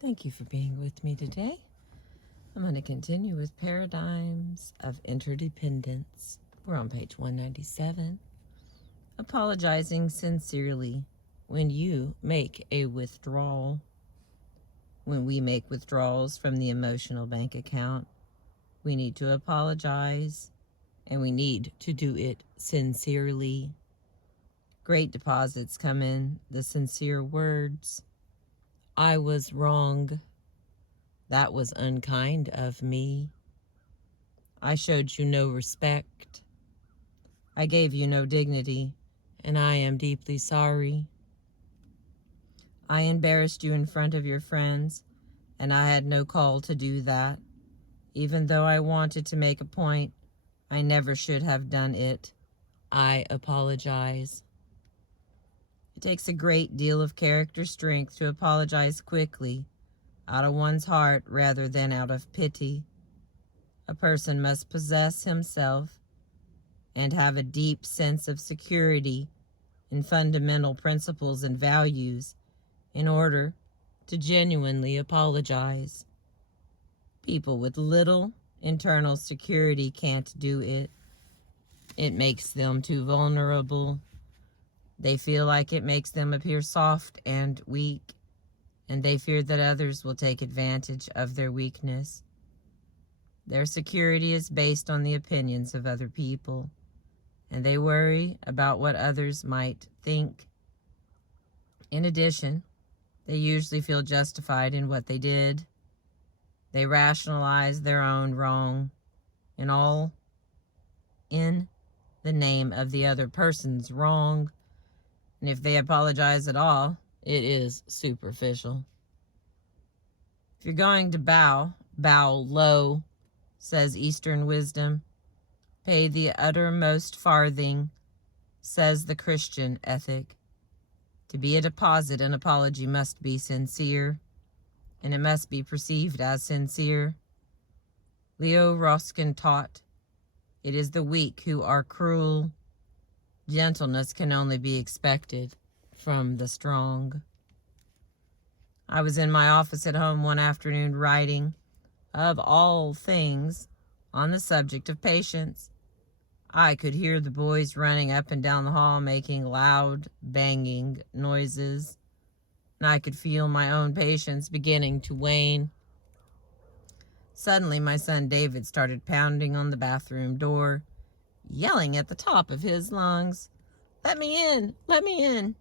Thank you for being with me today. I'm going to continue with Paradigms of Interdependence. We're on page 197. Apologizing sincerely when you make a withdrawal. When we make withdrawals from the emotional bank account, we need to apologize, and we need to do it sincerely. Great deposits come in the sincere words. I was wrong. That was unkind of me. I showed you no respect. I gave you no dignity, and I am deeply sorry. I embarrassed you in front of your friends, and I had no call to do that. Even though I wanted to make a point, I never should have done it. I apologize. It takes a great deal of character strength to apologize quickly, out of one's heart rather than out of pity. A person must possess himself and have a deep sense of security in fundamental principles and values in order to genuinely apologize. People with little internal security can't do it. It makes them too vulnerable. They feel like it makes them appear soft and weak, and they fear that others will take advantage of their weakness. Their security is based on the opinions of other people, and they worry about what others might think. In addition, they usually feel justified in what they did. They rationalize their own wrong and all in the name of the other person's wrong. And if they apologize at all, it is superficial. If you're going to bow, bow low, says Eastern wisdom. Pay the uttermost farthing, says the Christian ethic. To be a deposit, an apology must be sincere, and it must be perceived as sincere. Leo Ruskin taught, it is the weak who are cruel. Gentleness can only be expected from the strong. I was in my office at home one afternoon writing, of all things, on the subject of patience. I could hear the boys running up and down the hall making loud, banging noises, and I could feel my own patience beginning to wane. Suddenly, my son David started pounding on the bathroom door, yelling at the top of his lungs, "Let me in! Let me in!"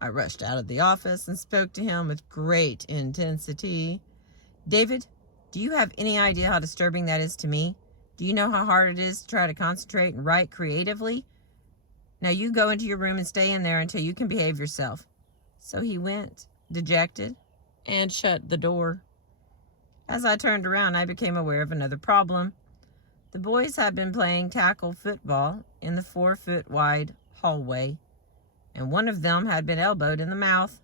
I rushed out of the office and spoke to him with great intensity. "David, do you have any idea how disturbing that is to me? Do you know how hard it is to try to concentrate and write creatively? Now you go into your room and stay in there until you can behave yourself." So he went, dejected, and shut the door. As I turned around, I became aware of another problem. The boys had been playing tackle football in the 4-foot wide hallway, and one of them had been elbowed in the mouth.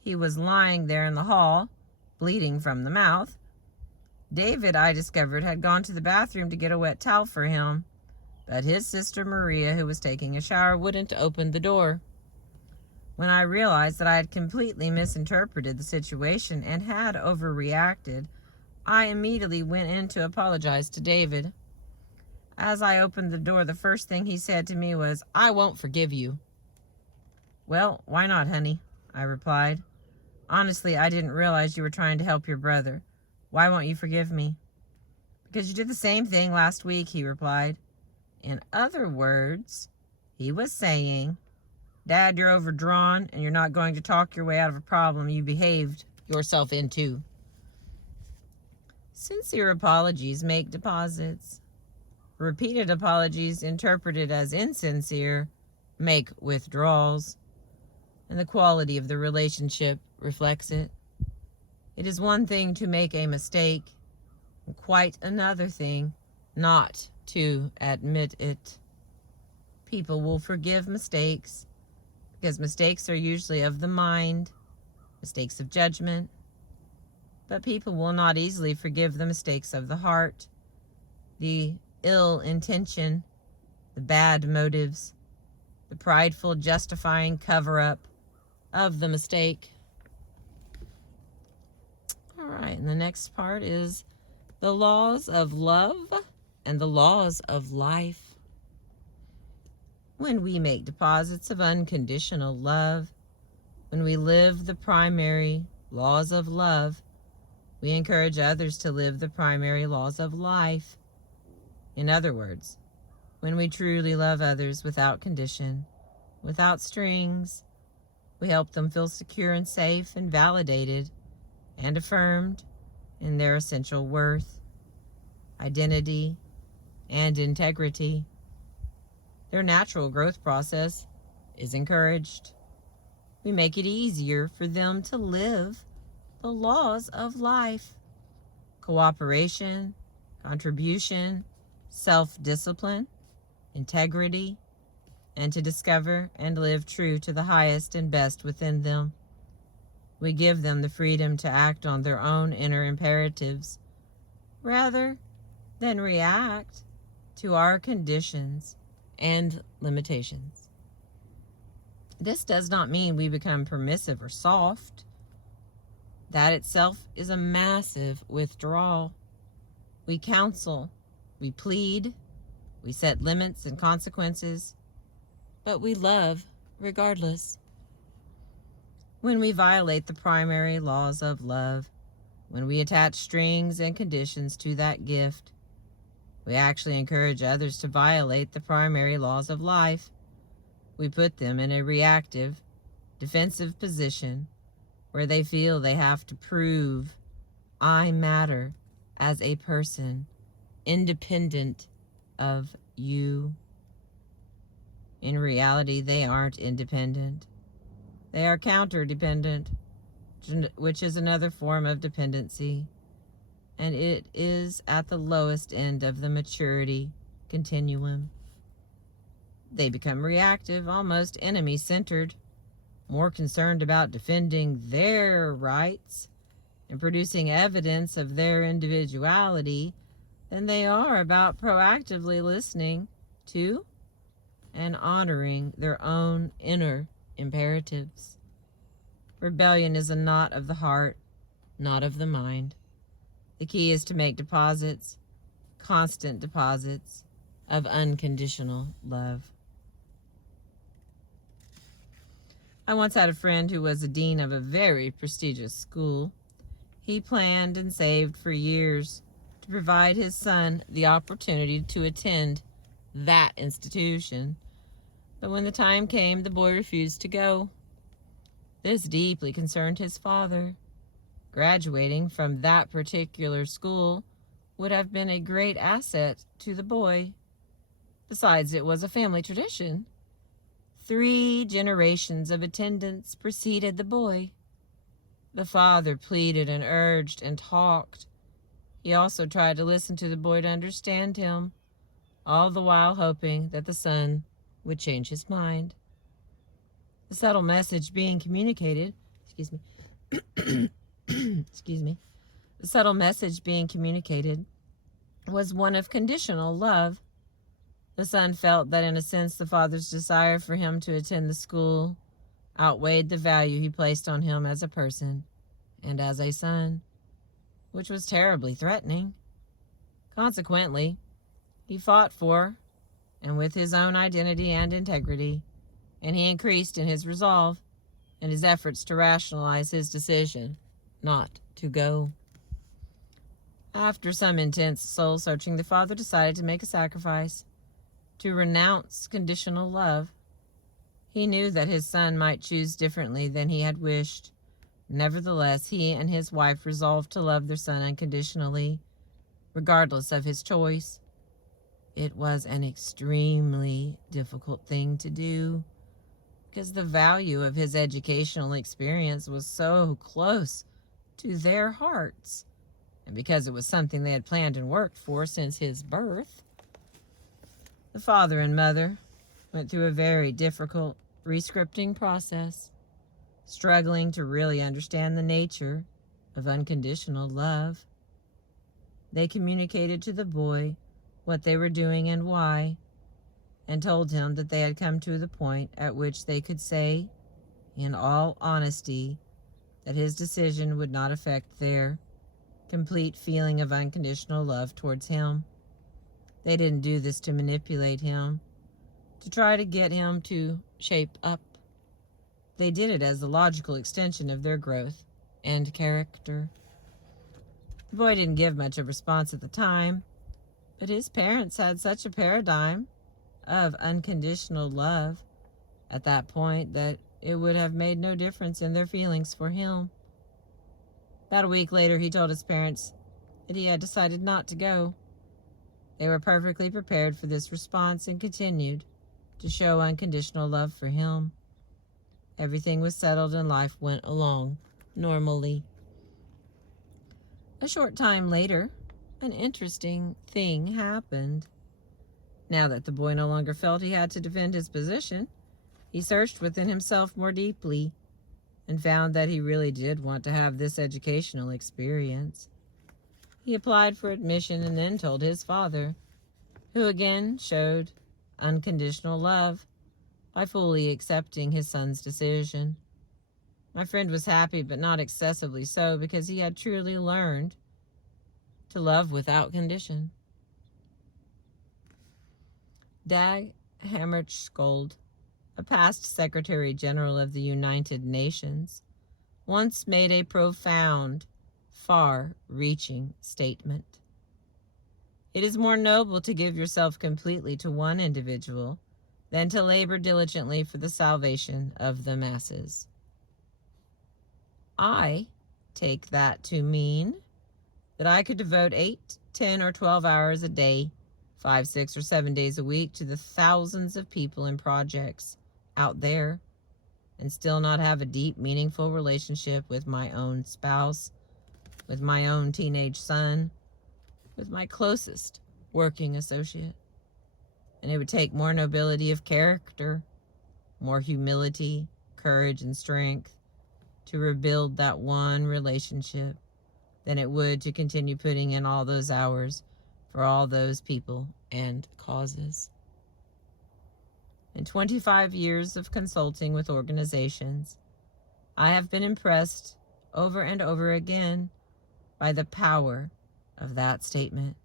He was lying there in the hall, bleeding from the mouth. David, I discovered, had gone to the bathroom to get a wet towel for him, but his sister Maria, who was taking a shower, wouldn't open the door. When I realized that I had completely misinterpreted the situation and had overreacted, I immediately went in to apologize to David. As I opened the door, the first thing he said to me was, "I won't forgive you." "Well, why not, honey?" I replied. "Honestly, I didn't realize you were trying to help your brother. Why won't you forgive me?" "Because you did the same thing last week," he replied. In other words, he was saying, "Dad, you're overdrawn and you're not going to talk your way out of a problem you behaved yourself into." Sincere apologies make deposits. Repeated apologies interpreted as insincere make withdrawals, and the quality of the relationship reflects it. It is one thing to make a mistake, and quite another thing not to admit it. People will forgive mistakes because mistakes are usually of the mind, mistakes of judgment, but people will not easily forgive the mistakes of the heart, the ill intention, the bad motives, the prideful justifying cover-up of the mistake. All right, and the next part is the laws of love and the laws of life. When we make deposits of unconditional love, when we live the primary laws of love, we encourage others to live the primary laws of life. In other words, when we truly love others without condition, without strings, we help them feel secure and safe and validated and affirmed in their essential worth, identity, and integrity. Their natural growth process is encouraged. We make it easier for them to live the laws of life: cooperation, contribution, self-discipline, integrity, and to discover and live true to the highest and best within them. We give them the freedom to act on their own inner imperatives rather than react to our conditions and limitations. This does not mean we become permissive or soft. That itself is a massive withdrawal. We counsel, we plead, we set limits and consequences, but we love regardless. When we violate the primary laws of love, when we attach strings and conditions to that gift, we actually encourage others to violate the primary laws of life. We put them in a reactive, defensive position where they feel they have to prove, I matter as a person, independent of you. In reality, they aren't independent. They are counterdependent, which is another form of dependency, and it is at the lowest end of the maturity continuum. They become reactive, almost enemy-centered, more concerned about defending their rights and producing evidence of their individuality than they are about proactively listening to and honoring their own inner imperatives. Rebellion is a knot of the heart, not of the mind. The key is to make deposits, constant deposits, of unconditional love. I once had a friend who was a dean of a very prestigious school. He planned and saved for years to provide his son the opportunity to attend that institution. But when the time came, the boy refused to go. This deeply concerned his father. Graduating from that particular school would have been a great asset to the boy. Besides, it was a family tradition. 3 generations of attendants preceded the boy. The father pleaded and urged and talked. He also tried to listen to the boy to understand him, all the while hoping that the son would change his mind. The subtle message being communicated, the subtle message being communicated was one of conditional love. The son felt that in a sense the father's desire for him to attend the school outweighed the value he placed on him as a person and as a son, which was terribly threatening. Consequently, he fought for and with his own identity and integrity, and he increased in his resolve and his efforts to rationalize his decision not to go. After some intense soul-searching, the father decided to make a sacrifice, to renounce conditional love. He knew that his son might choose differently than he had wished. Nevertheless, he and his wife resolved to love their son unconditionally, regardless of his choice. It was an extremely difficult thing to do, because the value of his educational experience was so close to their hearts, and because it was something they had planned and worked for since his birth. The father and mother went through a very difficult rescripting process, struggling to really understand the nature of unconditional love. They communicated to the boy what they were doing and why, and told him that they had come to the point at which they could say, in all honesty, that his decision would not affect their complete feeling of unconditional love towards him. They didn't do this to manipulate him, to try to get him to shape up. They did it as the logical extension of their growth and character. The boy didn't give much of a response at the time, but his parents had such a paradigm of unconditional love at that point that it would have made no difference in their feelings for him. About a week later, he told his parents that he had decided not to go. They were perfectly prepared for this response and continued to show unconditional love for him. Everything was settled and life went along normally. A short time later, an interesting thing happened. Now that the boy no longer felt he had to defend his position, he searched within himself more deeply and found that he really did want to have this educational experience. He applied for admission and then told his father, who again showed unconditional love by fully accepting his son's decision. My friend was happy, but not excessively so, because he had truly learned to love without condition. Dag Hammarskjöld, a past Secretary General of the United Nations, once made a profound, far-reaching statement. It is more noble to give yourself completely to one individual than to labor diligently for the salvation of the masses. I take that to mean that I could devote 8, 10, or 12 hours a day, 5, 6, or 7 days a week to the thousands of people and projects out there and still not have a deep, meaningful relationship with my own spouse, with my own teenage son, with my closest working associate. And it would take more nobility of character, more humility, courage, and strength to rebuild that one relationship than it would to continue putting in all those hours for all those people and causes. In 25 years of consulting with organizations, I have been impressed over and over again by the power of that statement.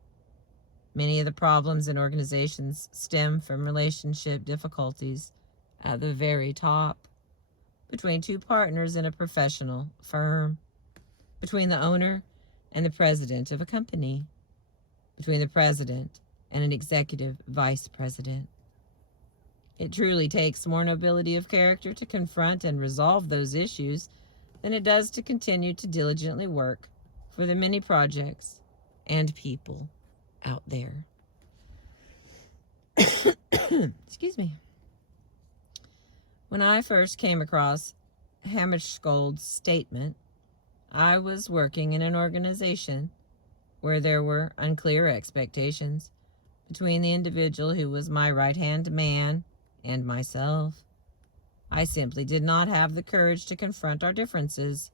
Many of the problems in organizations stem from relationship difficulties at the very top, between two partners in a professional firm, between the owner and the president of a company, between the president and an executive vice president. It truly takes more nobility of character to confront and resolve those issues than it does to continue to diligently work for the many projects and people out there. Excuse me. When I first came across Hammarskjöld's statement, I was working in an organization where there were unclear expectations between the individual who was my right-hand man and myself. I simply did not have the courage to confront our differences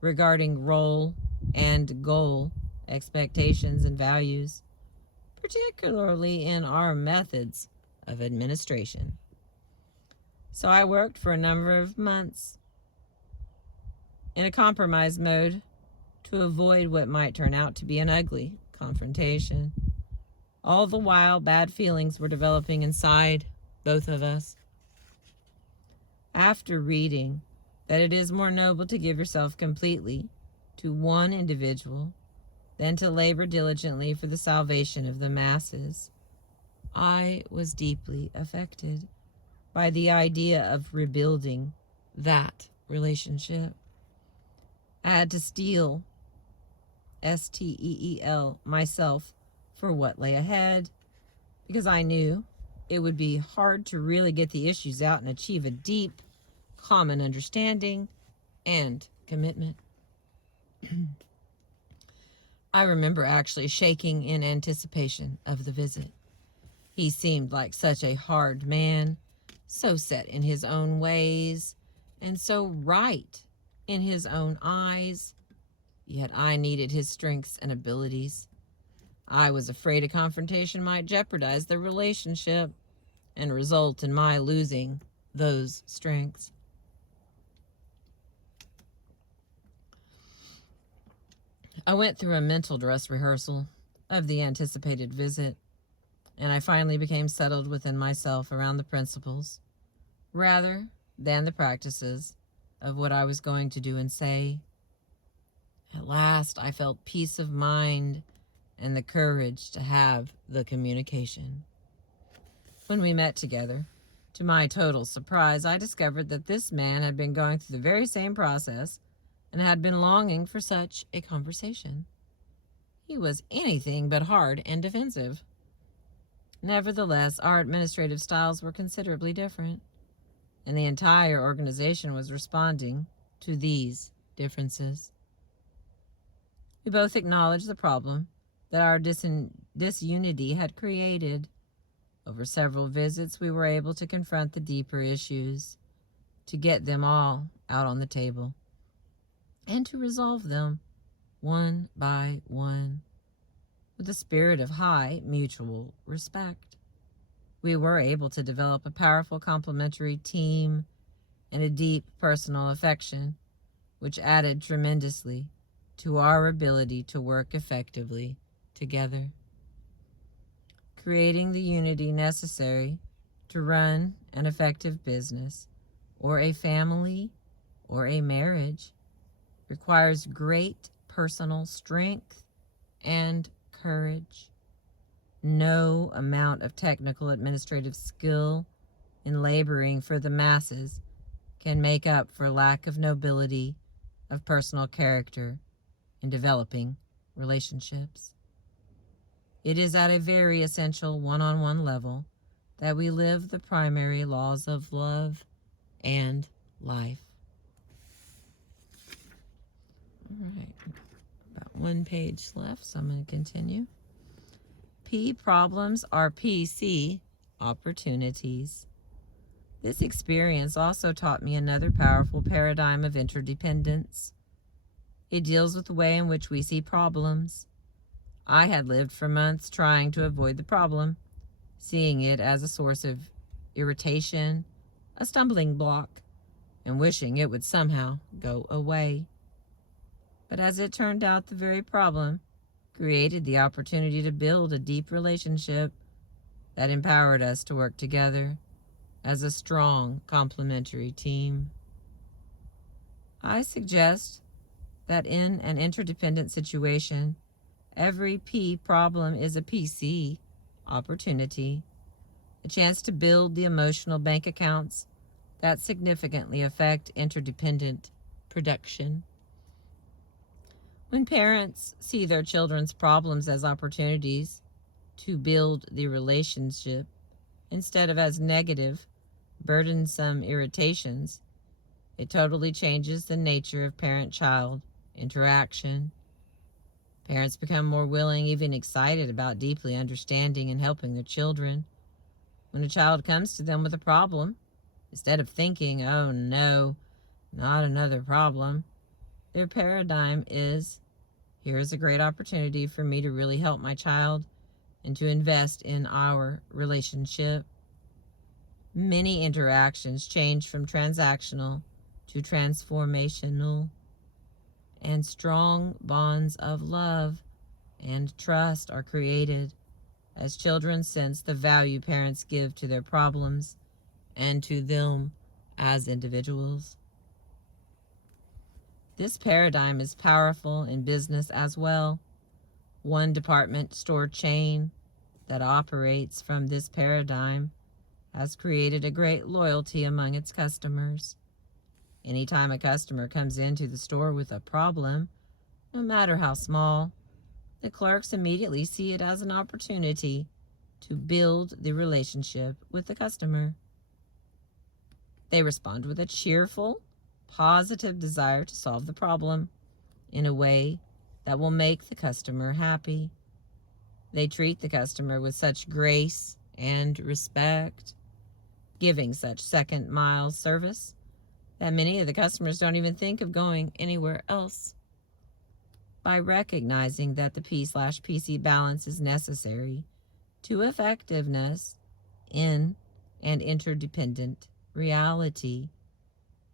regarding role and goal, expectations and values, particularly in our methods of administration. So I worked for a number of months in a compromise mode to avoid what might turn out to be an ugly confrontation. All the while, bad feelings were developing inside both of us. After reading that it is more noble to give yourself completely to one individual than to labor diligently for the salvation of the masses, I was deeply affected by the idea of rebuilding that relationship. I had to steel, S-T-E-E-L, myself for what lay ahead, because I knew it would be hard to really get the issues out and achieve a deep, common understanding and commitment. I remember actually shaking in anticipation of the visit. He seemed like such a hard man, so set in his own ways, and so right in his own eyes, yet I needed his strengths and abilities. I was afraid a confrontation might jeopardize the relationship and result in my losing those strengths. I went through a mental dress rehearsal of the anticipated visit, and I finally became settled within myself around the principles, rather than the practices, of what I was going to do and say. At last, I felt peace of mind and the courage to have the communication. When we met together, to my total surprise, I discovered that this man had been going through the very same process and had been longing for such a conversation. He was anything but hard and defensive. Nevertheless, our administrative styles were considerably different, and the entire organization was responding to these differences. We both acknowledged the problem that our disunity had created. Over several visits, we were able to confront the deeper issues, to get them all out on the table, and to resolve them one by one with a spirit of high mutual respect. We were able to develop a powerful complementary team and a deep personal affection, which added tremendously to our ability to work effectively together. Creating the unity necessary to run an effective business, or a family, or a marriage requires great personal strength and courage. No amount of technical administrative skill in laboring for the masses can make up for lack of nobility of personal character in developing relationships. It is at a very essential one-on-one level that we live the primary laws of love and life. All right, about one page left, so I'm going to continue. P problems are PC opportunities. This experience also taught me another powerful paradigm of interdependence. It deals with the way in which we see problems. I had lived for months trying to avoid the problem, seeing it as a source of irritation, a stumbling block, and wishing it would somehow go away. But as it turned out, the very problem created the opportunity to build a deep relationship that empowered us to work together as a strong complementary team. I suggest that in an interdependent situation, every P problem is a PC opportunity, a chance to build the emotional bank accounts that significantly affect interdependent production. When parents see their children's problems as opportunities to build the relationship instead of as negative, burdensome irritations, it totally changes the nature of parent-child interaction. Parents become more willing, even excited about deeply understanding and helping their children. When a child comes to them with a problem, instead of thinking, "Oh no, not another problem," their paradigm is, "Here is a great opportunity for me to really help my child and to invest in our relationship." Many interactions change from transactional to transformational, and strong bonds of love and trust are created as children sense the value parents give to their problems and to them as individuals. This paradigm is powerful in business as well. One department store chain that operates from this paradigm has created a great loyalty among its customers. Anytime a customer comes into the store with a problem, no matter how small, the clerks immediately see it as an opportunity to build the relationship with the customer. They respond with a cheerful, positive desire to solve the problem in a way that will make the customer happy. They treat the customer with such grace and respect, giving such second-mile service that many of the customers don't even think of going anywhere else. By recognizing that the P/PC balance is necessary to effectiveness in an interdependent reality,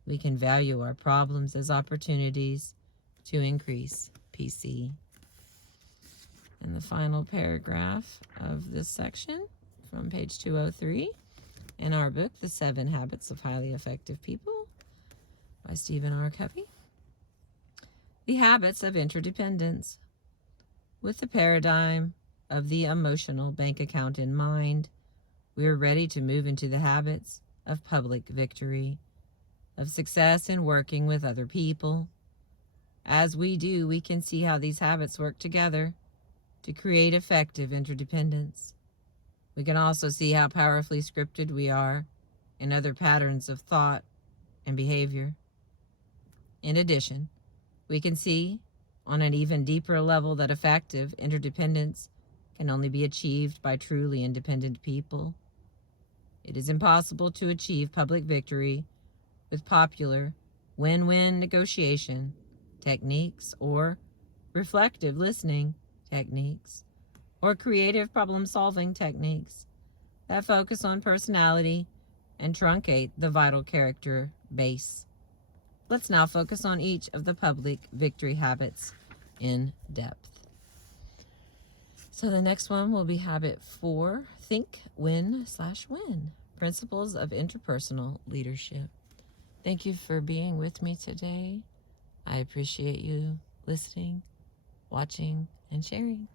we can value our problems as opportunities to increase PC. And the final paragraph of this section from page 203 in our book, The 7 Habits of Highly Effective People by Stephen R. Covey. The habits of interdependence. With the paradigm of the emotional bank account in mind, we are ready to move into the habits of public victory, of success in working with other people. As we do, we can see how these habits work together to create effective interdependence. We can also see how powerfully scripted we are in other patterns of thought and behavior. In addition, we can see on an even deeper level that effective interdependence can only be achieved by truly independent people. It is impossible to achieve public victory with popular win-win negotiation techniques or reflective listening techniques or creative problem-solving techniques that focus on personality and truncate the vital character base. Let's now focus on each of the public victory habits in depth. So the next one will be habit 4, think, win/win, principles of interpersonal leadership. Thank you for being with me today. I appreciate you listening, watching, and sharing.